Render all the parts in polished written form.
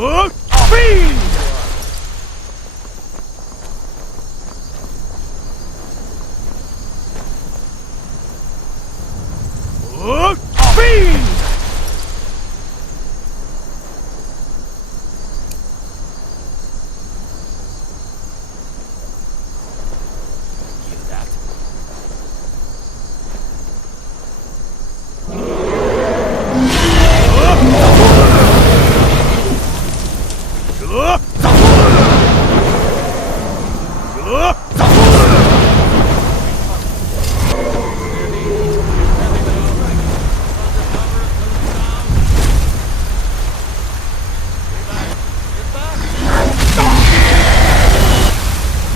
Fiend! Fiend!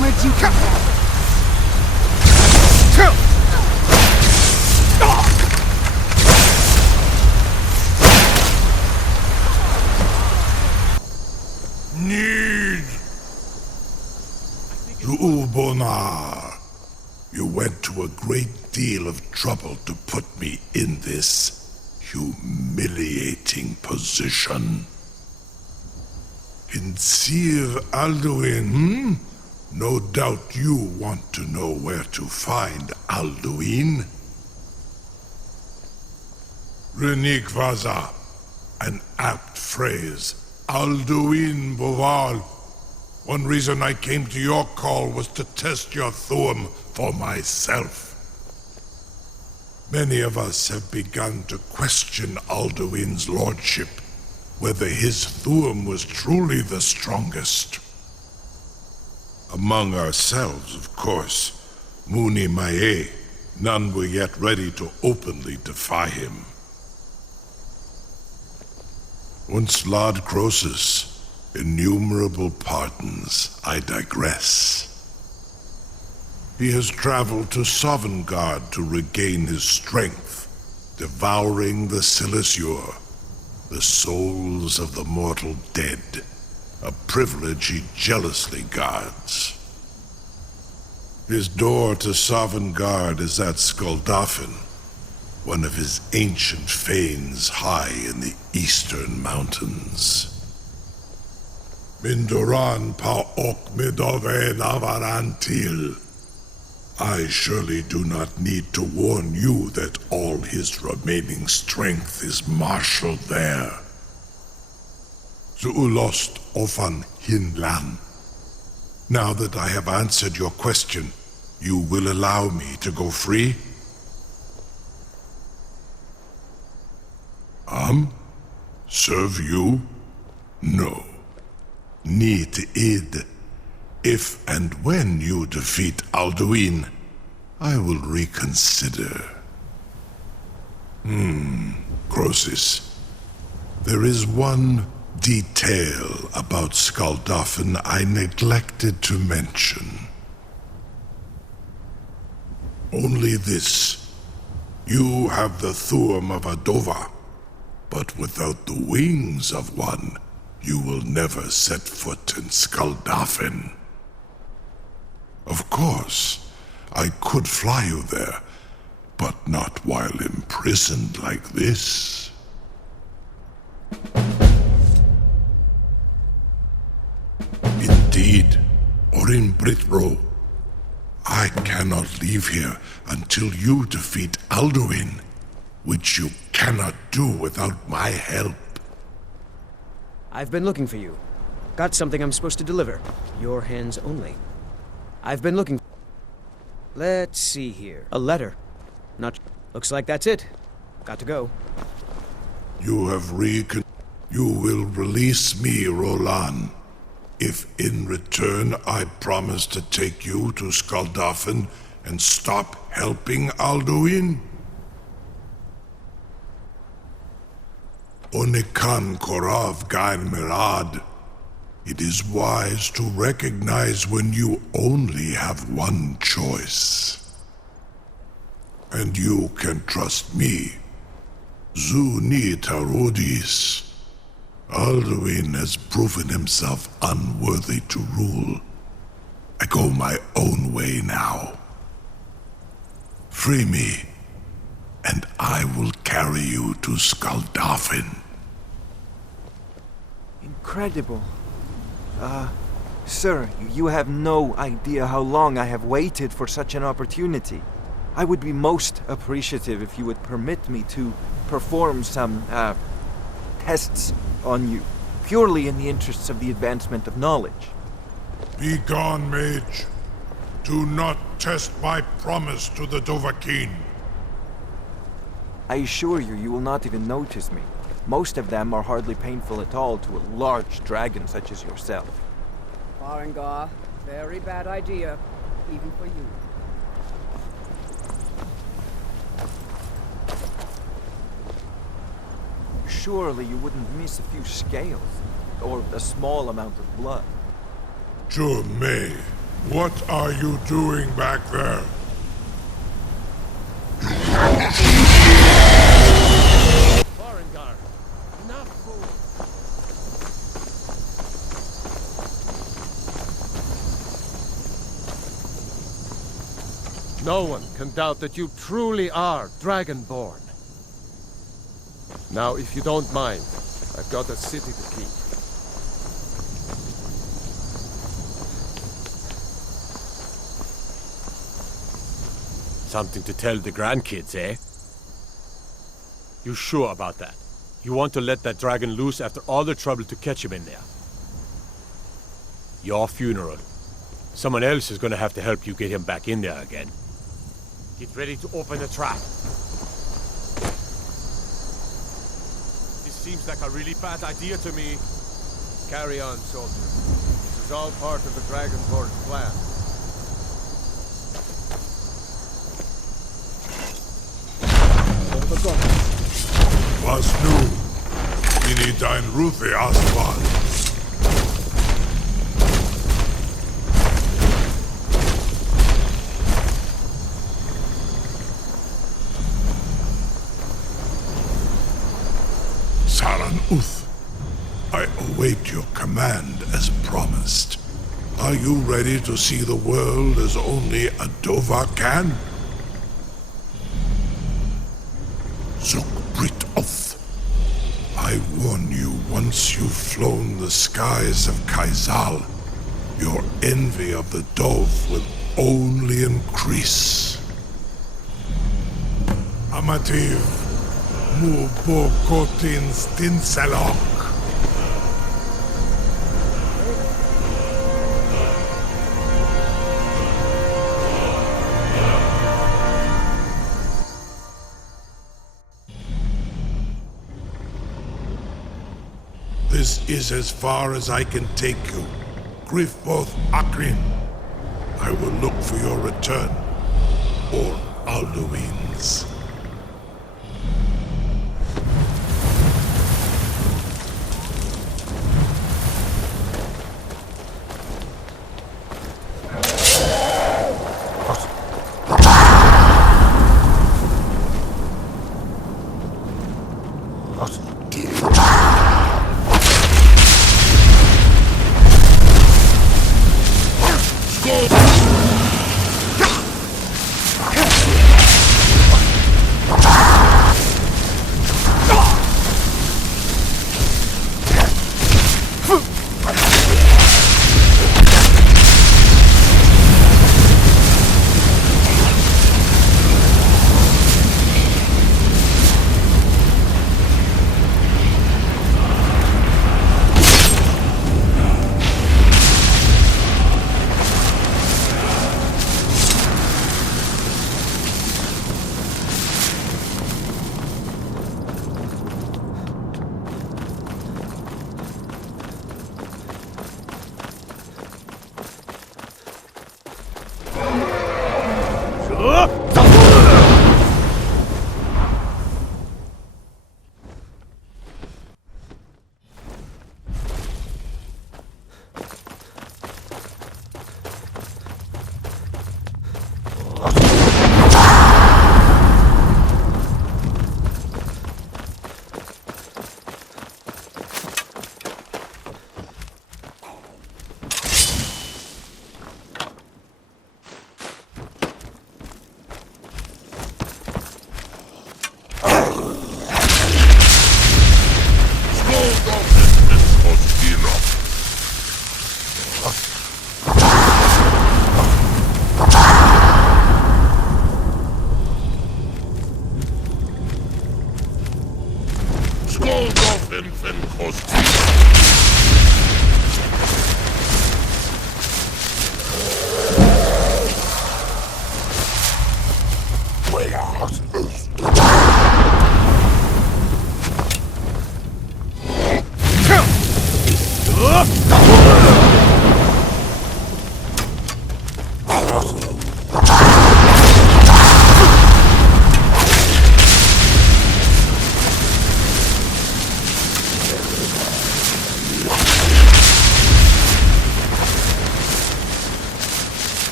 Where'd you come from? Need to Ubonar. You went to a great deal of trouble to put me in this humiliating position. In Sir Alduin, No doubt you want to know where to find Alduin. Renikvaza, an apt phrase. Alduin Boval. One reason I came to your call was to test your Thuum for myself. Many of us have begun to question Alduin's lordship, whether his Thuum was truly the strongest. Among ourselves, of course, Muni Mae, none were yet ready to openly defy him. Once Lord Croesus, innumerable pardons, I digress. He has traveled to Sovngarde to regain his strength, devouring the Silesure, the souls of the mortal dead, a privilege he jealously guards. His door to Sovngarde is at Skuldafn, one of his ancient fanes high in the eastern mountains. Mindoran pa ok midove navarantil. I surely do not need to warn you that all his remaining strength is marshaled there. Zuulost ofan hinlan. Now that I have answered your question, you will allow me to go free? Serve you? No. Need id. If and when you defeat Alduin, I will reconsider. Croesus. There is one detail about Skuldafn I neglected to mention. Only this. You have the Thuum of Adova, but without the wings of one, you will never set foot in Skuldafn. Of course, I could fly you there, but not while imprisoned like this. Indeed, Orin Britro, I cannot leave here until you defeat Alduin, which you cannot do without my help. I've been looking for you. Got something I'm supposed to deliver. Your hands only. I've been looking... Let's see here. A letter. Not... Looks like that's it. Got to go. You have You will release me, Roland, if in return I promise to take you to Skuldafn and stop helping Alduin? Onikan Korav Gair Mirad. It is wise to recognize when you only have one choice. And you can trust me. Zuni Tarudis. Alduin has proven himself unworthy to rule. I go my own way now. Free me, and I will carry you to Skuldafn. incredible. Sir, you have no idea how long I have waited for such an opportunity. I would be most appreciative if you would permit me to perform some, tests on you, purely in the interests of the advancement of knowledge. Be gone, mage. Do not test my promise to the Dovahkiin. I assure you, you will not even notice me. Most of them are hardly painful at all to a large dragon such as yourself. Farengar, very bad idea, even for you. Surely you wouldn't miss a few scales, or a small amount of blood. May, what are you doing back there? Farengar, enough fool. No one can doubt that you truly are Dragonborn. Now, if you don't mind, I've got a city to keep. Something to tell the grandkids, eh? You sure about that? You want to let that dragon loose after all the trouble to catch him in there? Your funeral. Someone else is gonna have to help you get him back in there again. Get ready to open the trap. This seems like a really bad idea to me. Carry on, soldier. This is all part of the Dragonborn's plan. Was nu? Ini dein Rufe Aswal. Saran Uth, I await your command as promised. Are you ready to see the world as only a Dova can? Zukbrit Oth, I warn you, once you've flown the skies of Kaizal, your envy of the Dove will only increase. Amativ, Mubokotin Stinselok. This is as far as I can take you. Griffboth Akrin. I will look for your return. Or Alduin's.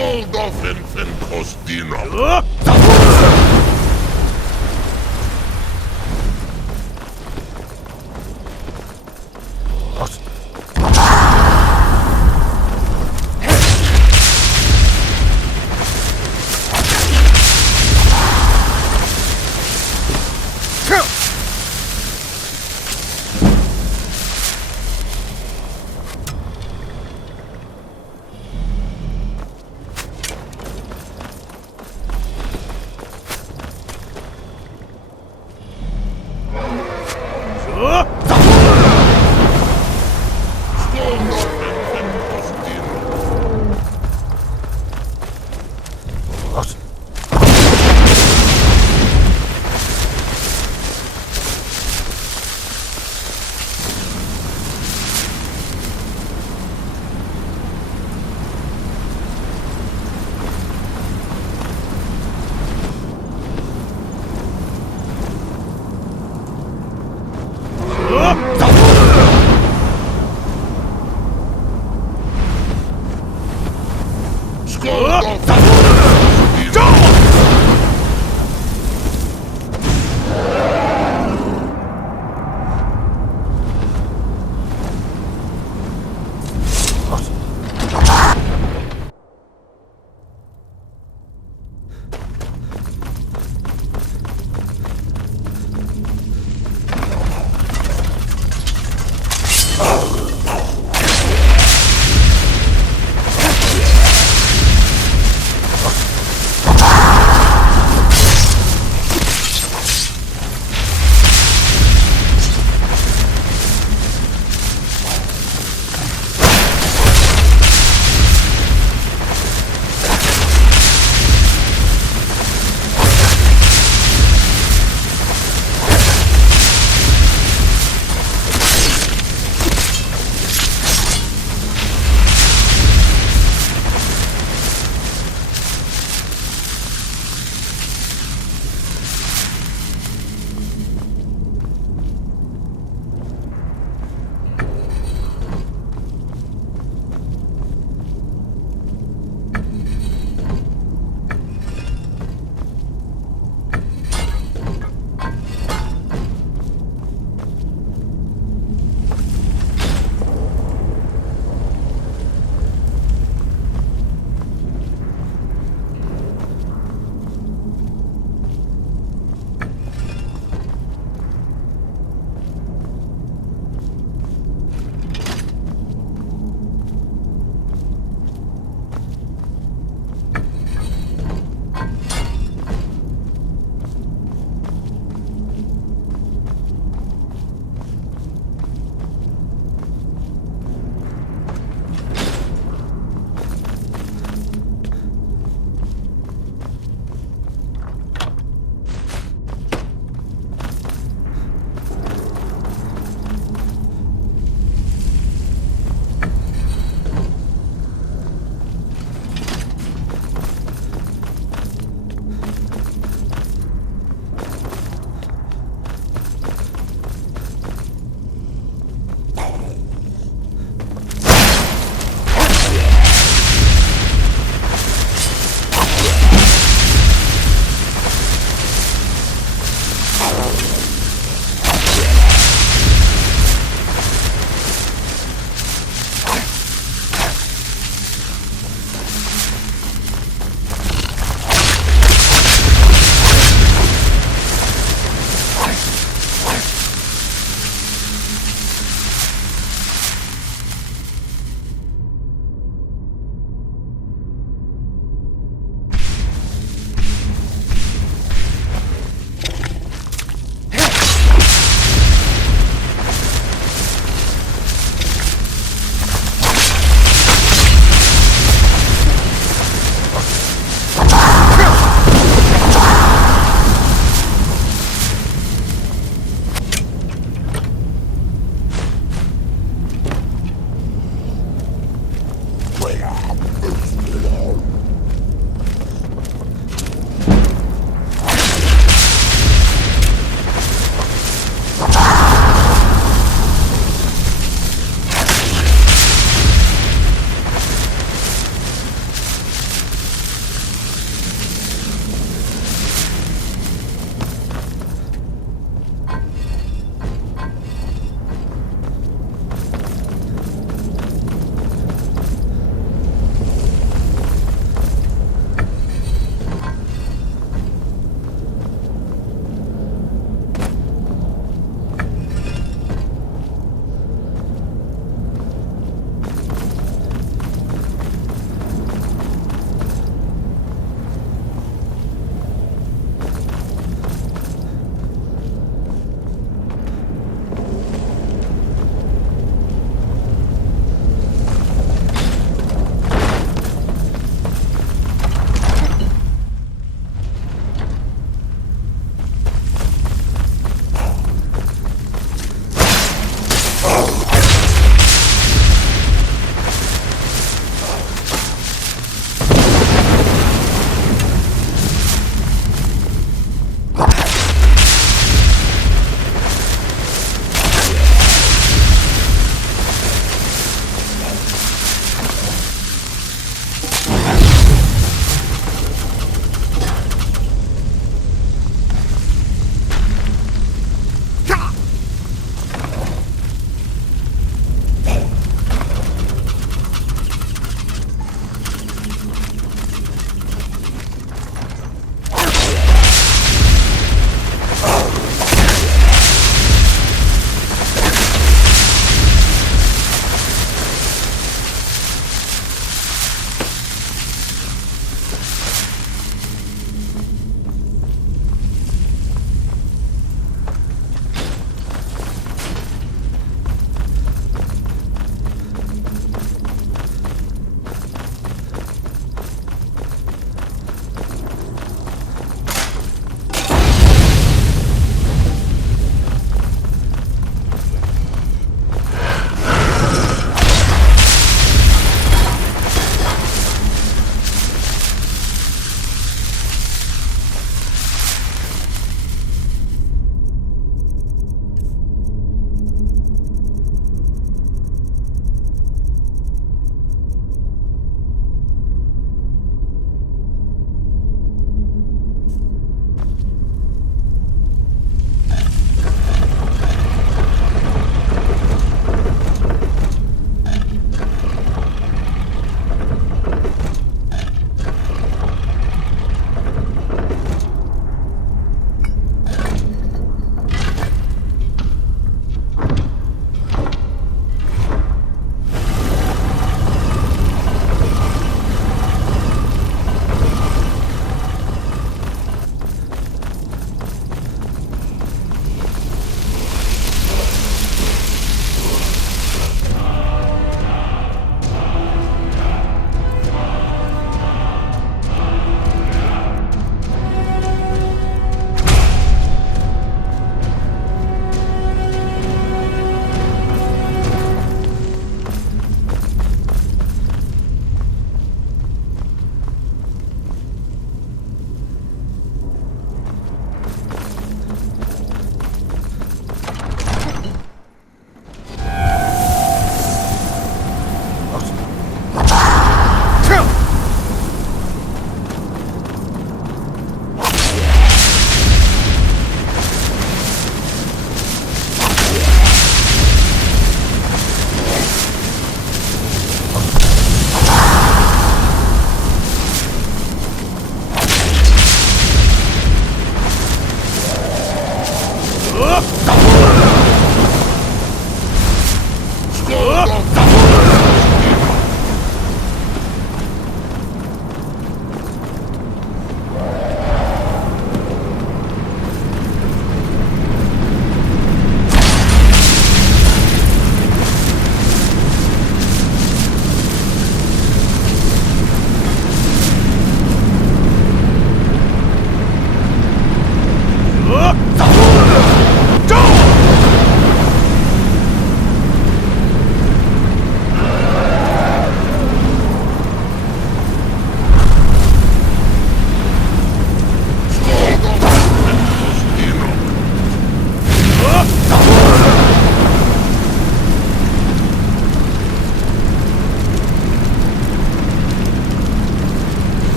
Goldofen Fenkostino.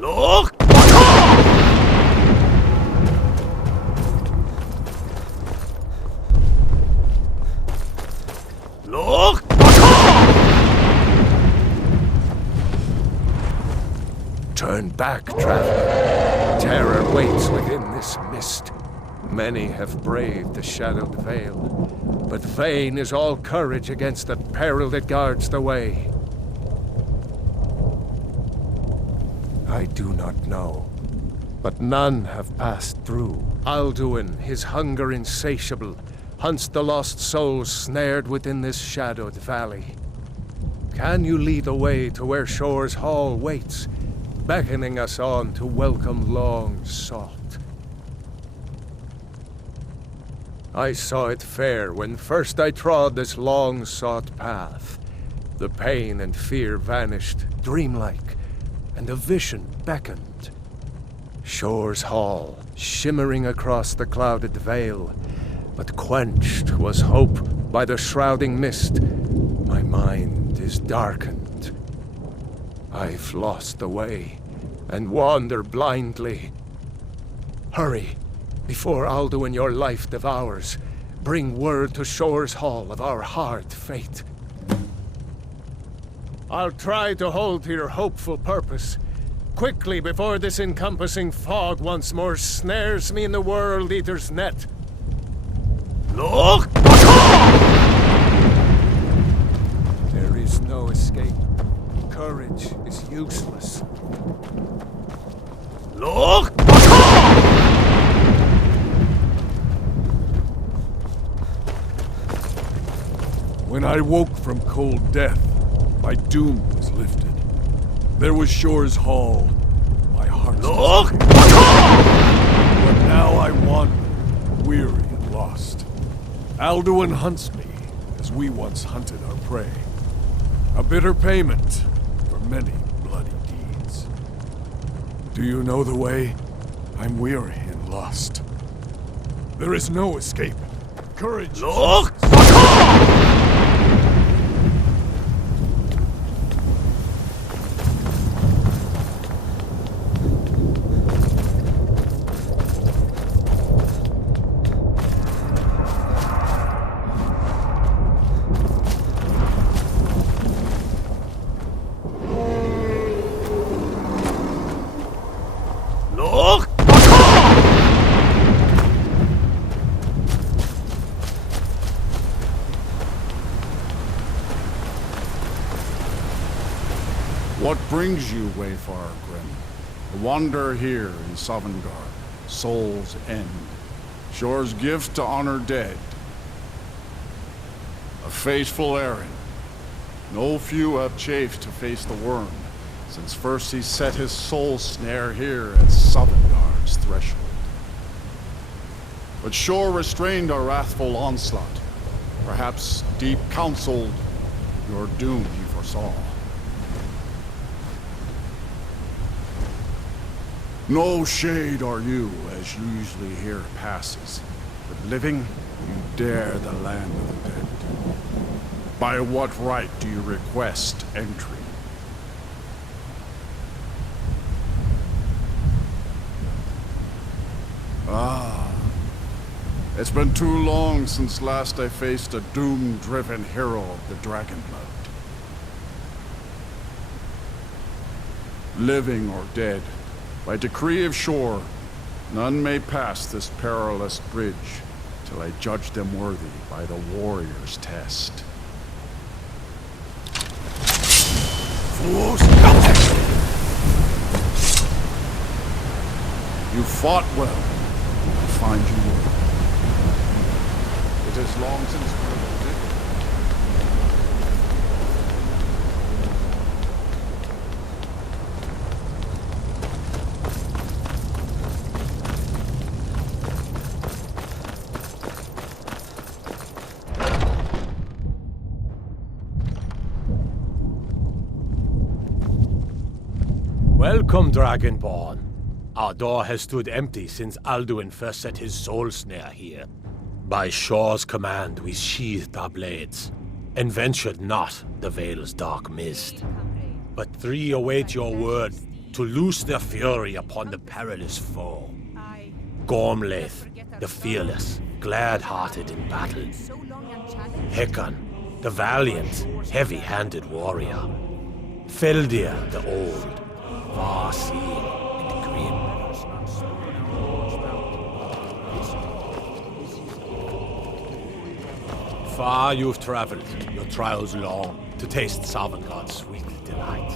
Look! Look! Turn back, traveler. Terror waits within this mist. Many have braved the shadowed vale, but vain is all courage against the peril that guards the way. I do not know, but none have passed through. Alduin, his hunger insatiable, hunts the lost souls snared within this shadowed valley. Can you lead the way to where Shore's Hall waits, beckoning us on to welcome long sought? I saw it fair when first I trod this long-sought path. The pain and fear vanished, dreamlike, and a vision beckoned. Shore's Hall, shimmering across the clouded vale, but quenched was hope by the shrouding mist. My mind is darkened. I've lost the way, and wander blindly. Hurry, before Alduin your life devours. Bring word to Shore's Hall of our hard fate. I'll try to hold to your hopeful purpose. Quickly, before this encompassing fog once more snares me in the World Eater's net. Look! There is no escape. Courage is useless. Look! When I woke from cold death, my doom was lifted. There was Shore's Hall. My heart. Look! But now I wander, weary and lost. Alduin hunts me, as we once hunted our prey. A bitter payment for many bloody deeds. Do you know the way? I'm weary and lost. There is no escape. Courage. Look! What brings you, Wayfarer Grim? A wander here in Sovngarde, Soul's End, Shore's gift to honor dead. A fateful errand. No few have chafed to face the worm, since first he set his soul snare here at Sovngarde's threshold. But Shore restrained our wrathful onslaught. Perhaps deep counseled, your doom he foresaw. No shade are you, as usually here passes. But living, you dare the land of the dead. By what right do you request entry? Ah, it's been too long since last I faced a doom-driven hero of the Dragonblood. Living or dead, by decree of Shore, none may pass this perilous bridge till I judge them worthy by the warrior's test. Fools! You fought well. I find you worthy. It is long since we did. Welcome, Dragonborn. Our door has stood empty since Alduin first set his soul snare here. By Shore's command, we sheathed our blades, and ventured not the Vale's dark mist. But three await your word, to loose their fury upon the perilous foe. Gormlaith, the fearless, glad-hearted in battle. Hecon, the valiant, heavy-handed warrior. Feldir, the old, far-seeing and grim. Far you've traveled, your trials long, to taste Sovngarde's sweet delight.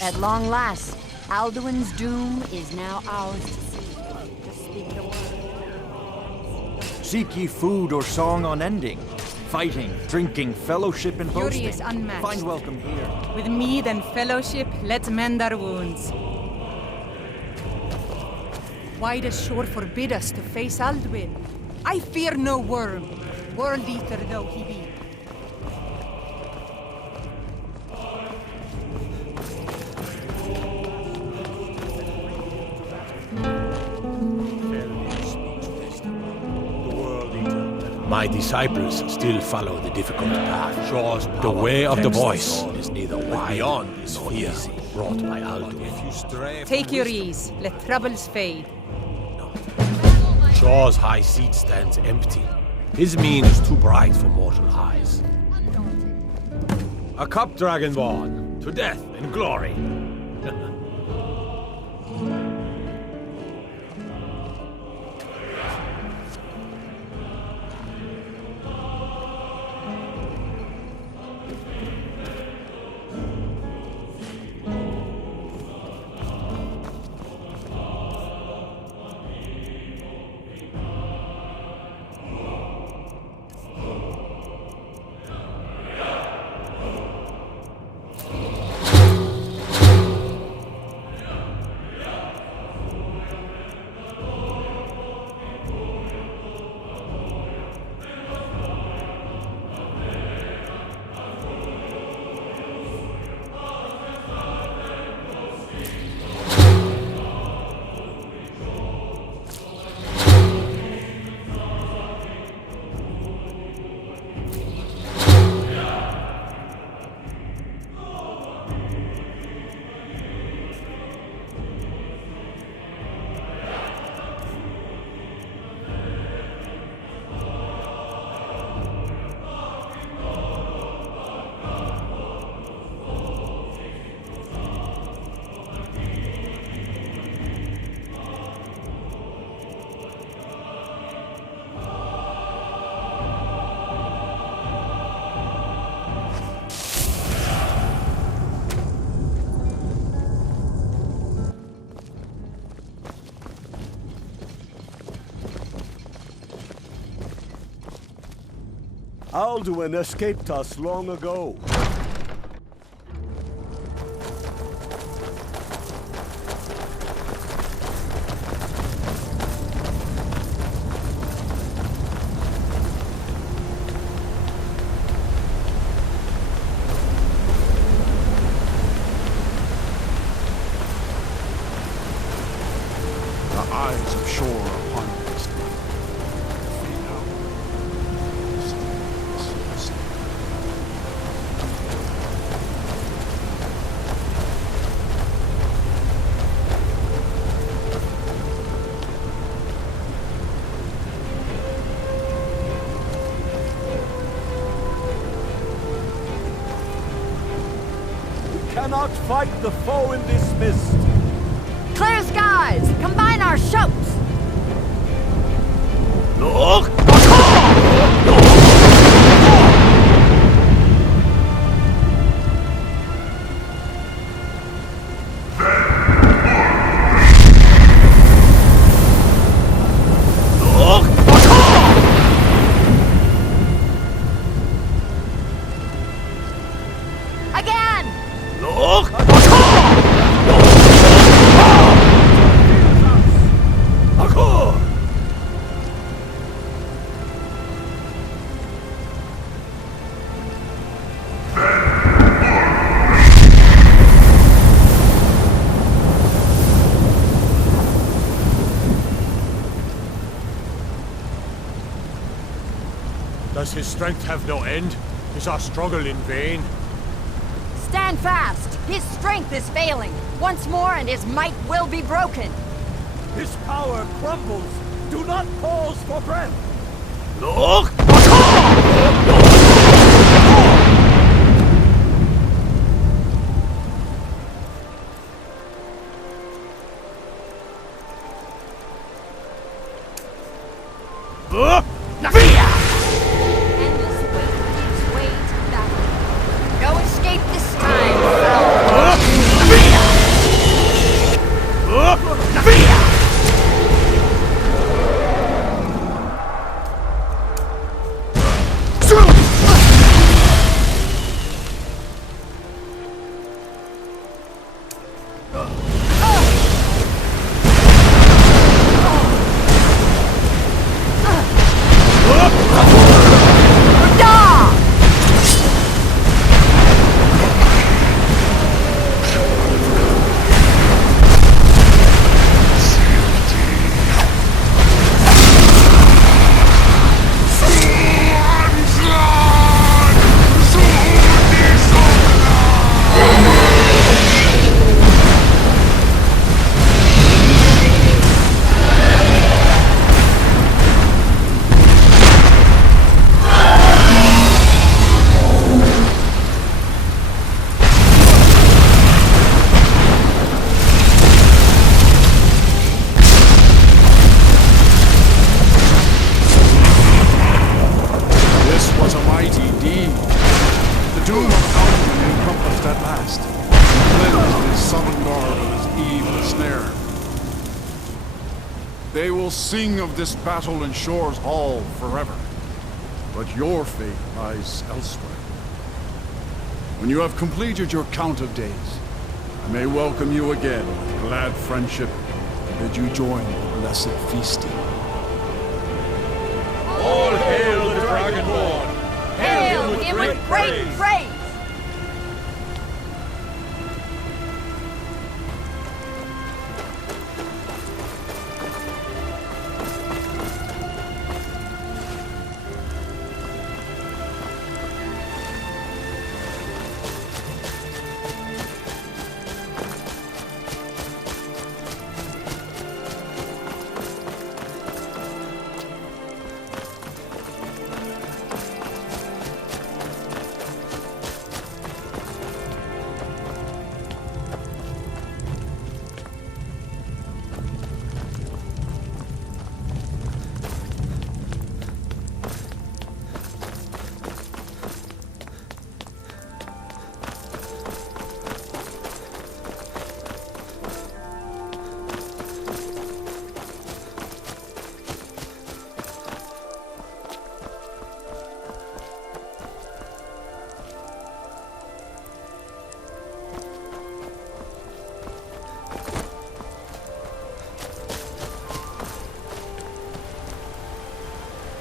At long last, Alduin's doom is now ours to see. Just speak the word. Seek ye food or song unending, fighting, drinking, fellowship and Fury boasting. is unmatched. Find welcome here. With mead and fellowship, let's mend our wounds. Why does Shore forbid us to face Alduin? I fear no worm, world-eater though he be. My disciples still follow the difficult path. The way of the voice is neither wide nor easy, brought by Alduin. Take your ease, let troubles fade. Shaw's high seat stands empty. His mien is too bright for mortal eyes. A cup dragonborn, to death and glory. Alduin escaped us long ago. The eyes of Shore upon us. Fade out. We cannot fight the foe in this mist. Clear skies! Combine our shouts! Look! Again! Look! 'Tis Does his strength have no end? Is our struggle in vain? Stand fast! His strength is failing. Once more and his might will be broken. His power crumbles. Do not pause for breath. Look! Endless weight gives way to battle. No escape this time. They will sing of this battle in Shore's Hall forever. But your fate lies elsewhere. When you have completed your count of days, I may welcome you again with glad friendship and bid you join the blessed feasting. All hail the Dragonborn! Hail him with great praise!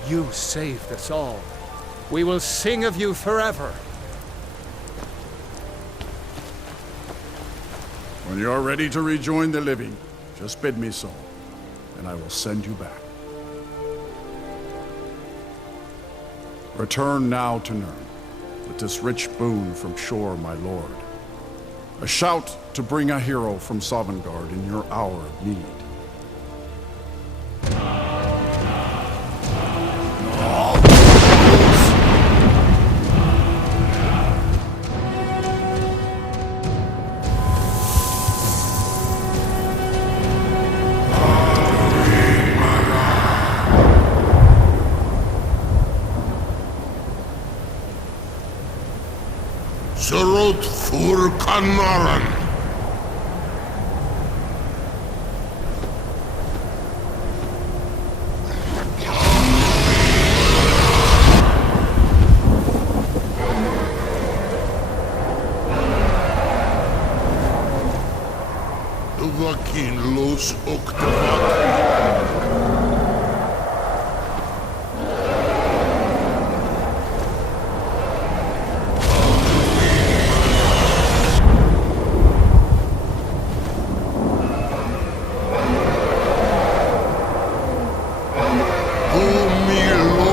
You saved us all. We will sing of you forever. When you are ready to rejoin the living, just bid me so, and I will send you back. Return now to Nirn, with this rich boon from Shore, my lord. A shout to bring a hero from Sovngarde in your hour of need. Surut fur Kanaran. Vakin los Octavak.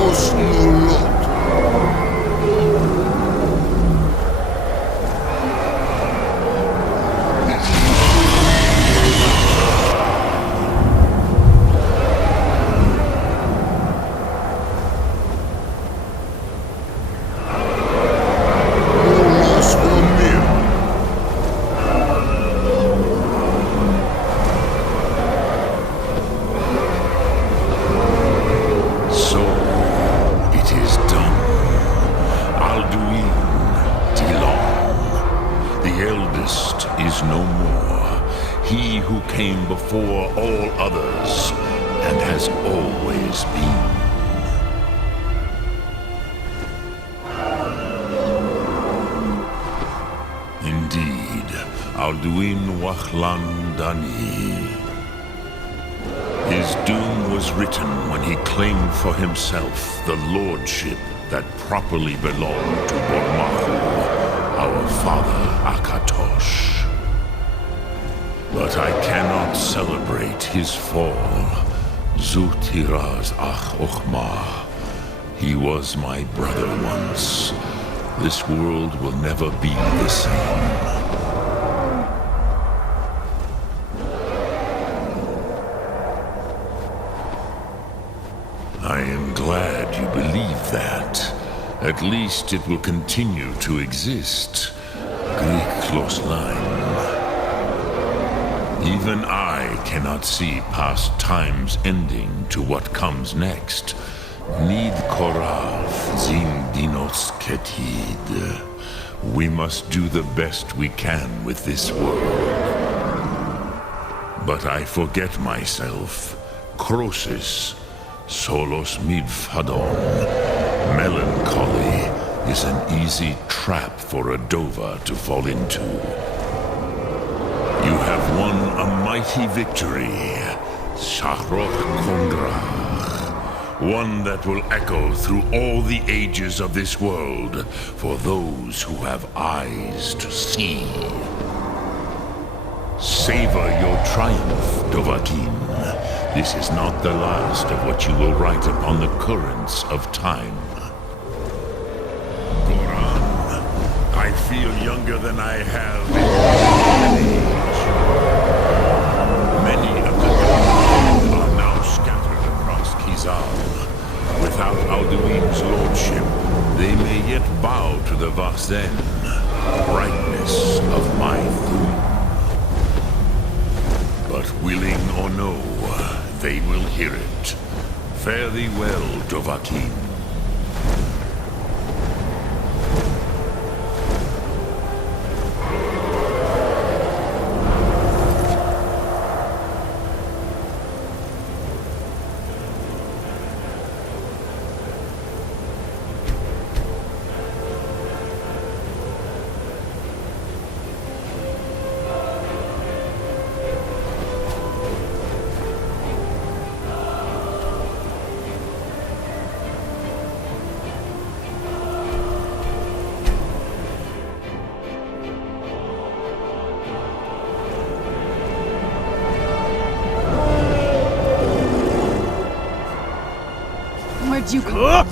Los Nulot. came before all others, and has always been. Indeed, Alduin Wachlan Dani. His doom was written when he claimed for himself the lordship that properly belonged to Bormahu, our father Akatosh. But I cannot celebrate his fall. Zutiraz Ach Ochma. He was my brother once. This world will never be the same. I am glad you believe that. At least it will continue to exist. Even I cannot see past time's ending to what comes next. Nid korav zin dinos ketid. We must do the best we can with this world. But I forget myself. Crosis. Solos midfadon. Melancholy is an easy trap for a Dova to fall into. You have won a mighty victory, Shahroch Kondrach. One that will echo through all the ages of this world for those who have eyes to see. Savor your triumph, Dovahkiin. This is not the last of what you will write upon the currents of time. Goran, I feel younger than I have in age. Many of the Dovahkiin are now scattered across Kizal. Without Alduin's lordship, they may yet bow to the Vasen, brightness of my doom. But willing or no, they will hear it. Fare thee well, Dovahkiin. Where'd you come?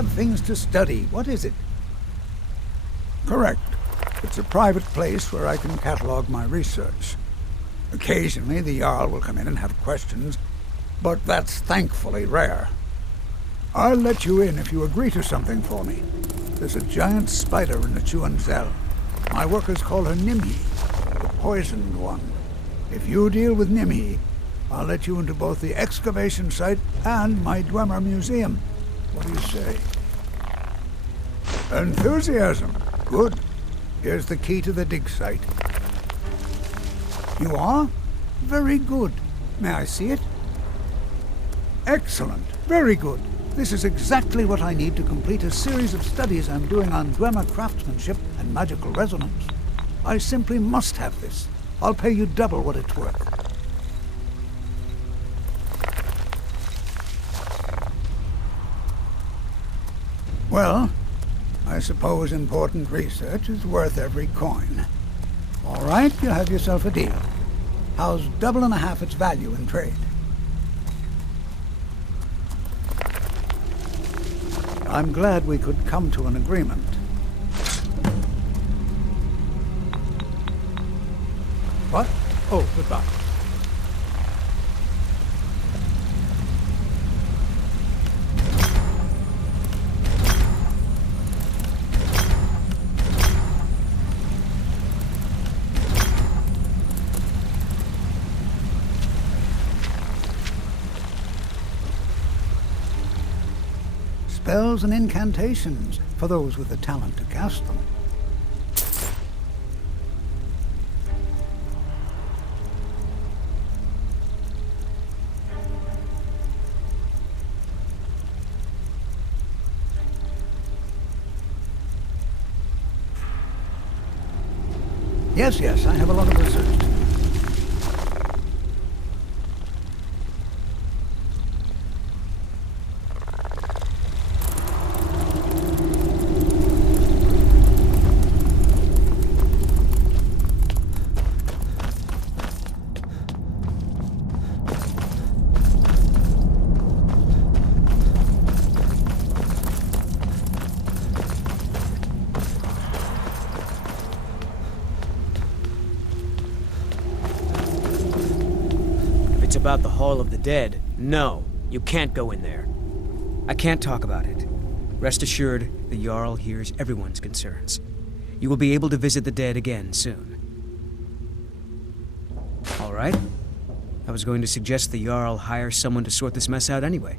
have things to study. What is it? Correct. It's a private place where I can catalog my research. Occasionally, the Jarl will come in and have questions, but that's thankfully rare. I'll let you in if you agree to something for me. There's a giant spider in the Chuanzel. My workers call her Nimhi, the poisoned one. If you deal with Nimhi, I'll let you into both the excavation site and my Dwemer museum. What do you say? Enthusiasm. Good. Here's the key to the dig site. You are? Very good. May I see it? Excellent. Very good. This is exactly what I need to complete a series of studies I'm doing on Dwemer craftsmanship and magical resonance. I simply must have this. I'll pay you double what it's worth. Well, I suppose important research is worth every coin. All right, you have yourself a deal. How's double and a half its value in trade? I'm glad we could come to an agreement. What? Oh, goodbye. Spells and incantations for those with the talent to cast them. Yes, I have a lot of research to do. About the Hall of the Dead, no, you can't go in there. I can't talk about it. Rest assured, the Jarl hears everyone's concerns. You will be able to visit the dead again soon. All right? I was going to suggest the Jarl hire someone to sort this mess out anyway.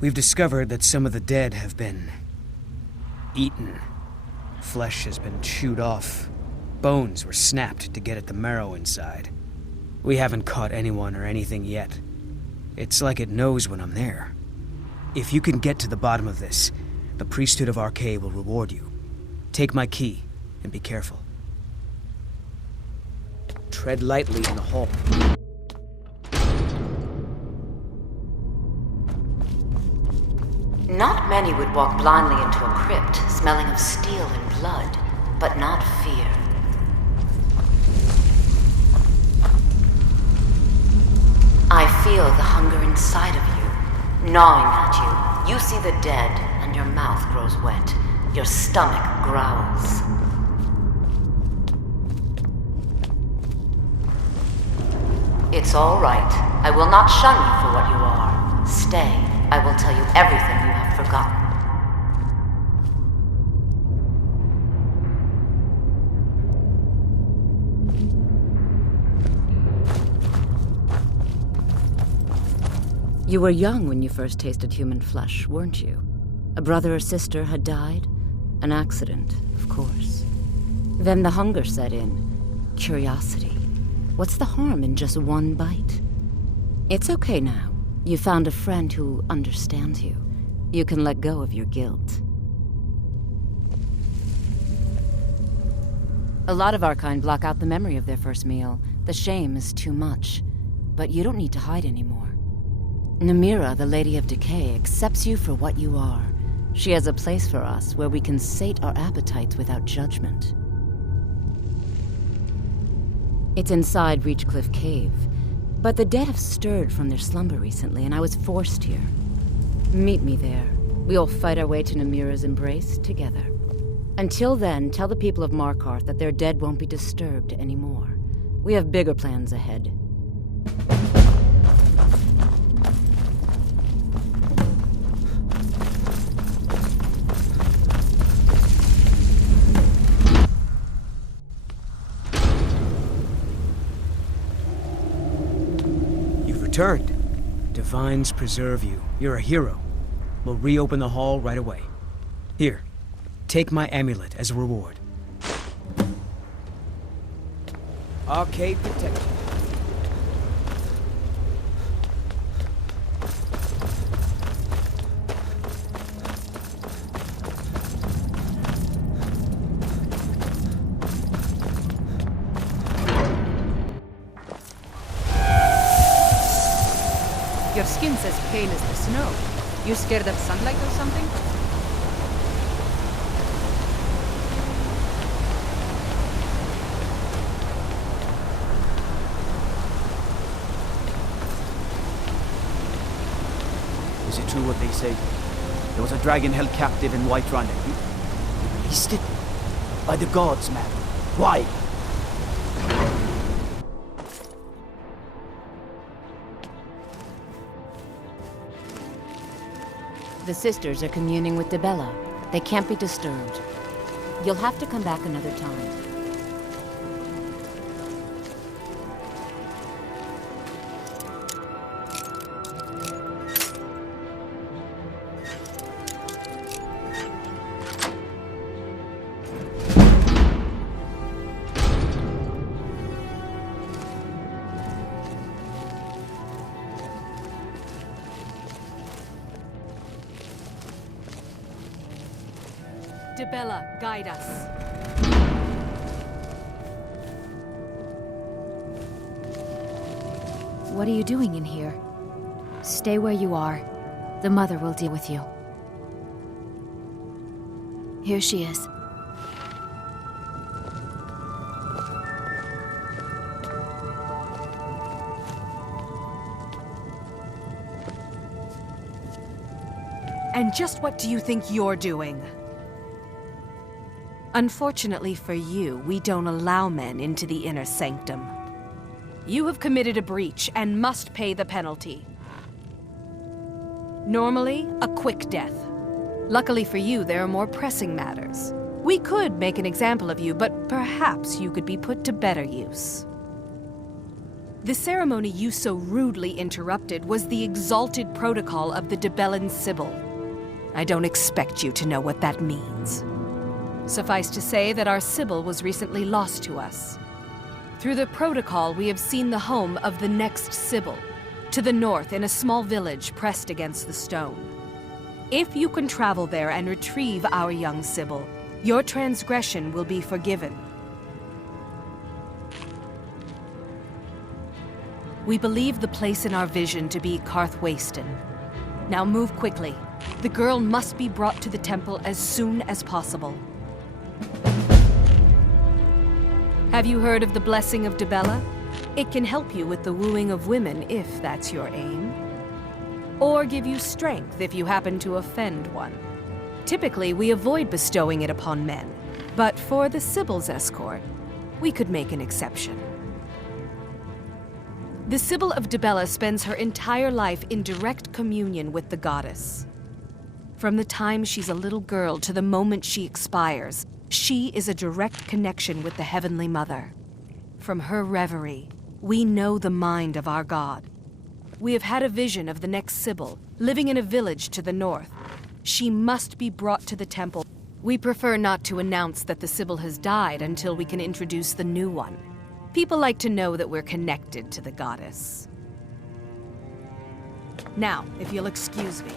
We've discovered that some of the dead have been eaten. Flesh has been chewed off. Bones were snapped to get at the marrow inside. We haven't caught anyone or anything yet. It's like it knows when I'm there. If you can get to the bottom of this, the priesthood of Arcade will reward you. Take my key, and be careful. Tread lightly in the hall. Not many would walk blindly into a crypt, smelling of steel and blood, but not fear. I feel the hunger inside of you, gnawing at you. You see the dead, and your mouth grows wet. Your stomach growls. It's all right. I will not shun you for what you are. Stay. I will tell you everything you have forgotten. You were young when you first tasted human flesh, weren't you? A brother or sister had died? An accident, of course. Then the hunger set in. Curiosity. What's the harm in just one bite? It's okay now. You found a friend who understands you. You can let go of your guilt. A lot of our kind block out the memory of their first meal. The shame is too much. But you don't need to hide anymore. Namira, the Lady of Decay, accepts you for what you are. She has a place for us where we can sate our appetites without judgment. It's inside Reachcliff Cave, but the dead have stirred from their slumber recently, and I was forced here. Meet me there. We'll fight our way to Namira's embrace together. Until then, tell the people of Markarth that their dead won't be disturbed anymore. We have bigger plans ahead. You've returned. Divines preserve you. You're a hero. We'll reopen the hall right away. Here, take my amulet as a reward. Arcade protection. Your skin's as pale as the snow. You scared of sunlight or something? Is it true what they say? There was a dragon held captive in Whiterun and you released it? By the gods, man. Why? The sisters are communing with Dibella. They can't be disturbed. You'll have to come back another time. Dibella, guide us. What are you doing in here? Stay where you are. The mother will deal with you. Here she is. And just what do you think you're doing? Unfortunately for you, we don't allow men into the inner sanctum. You have committed a breach and must pay the penalty. Normally, a quick death. Luckily for you, there are more pressing matters. We could make an example of you, but perhaps you could be put to better use. The ceremony you so rudely interrupted was the exalted protocol of the Dibellan Sibyl. I don't expect you to know what that means. Suffice to say that our Sibyl was recently lost to us. Through the protocol, we have seen the home of the next Sibyl, to the north in a small village pressed against the stone. If you can travel there and retrieve our young Sibyl, your transgression will be forgiven. We believe the place in our vision to be Karthwasten. Now move quickly. The girl must be brought to the temple as soon as possible. Have you heard of the blessing of Dibella? It can help you with the wooing of women if that's your aim. Or give you strength if you happen to offend one. Typically, we avoid bestowing it upon men, but for the Sibyl's escort, we could make an exception. The Sibyl of Dibella spends her entire life in direct communion with the goddess. From the time she's a little girl to the moment she expires, she is a direct connection with the Heavenly Mother. From her reverie, we know the mind of our God. We have had a vision of the next Sibyl, living in a village to the north. She must be brought to the temple. We prefer not to announce that the Sibyl has died until we can introduce the new one. People like to know that we're connected to the goddess. Now, if you'll excuse me.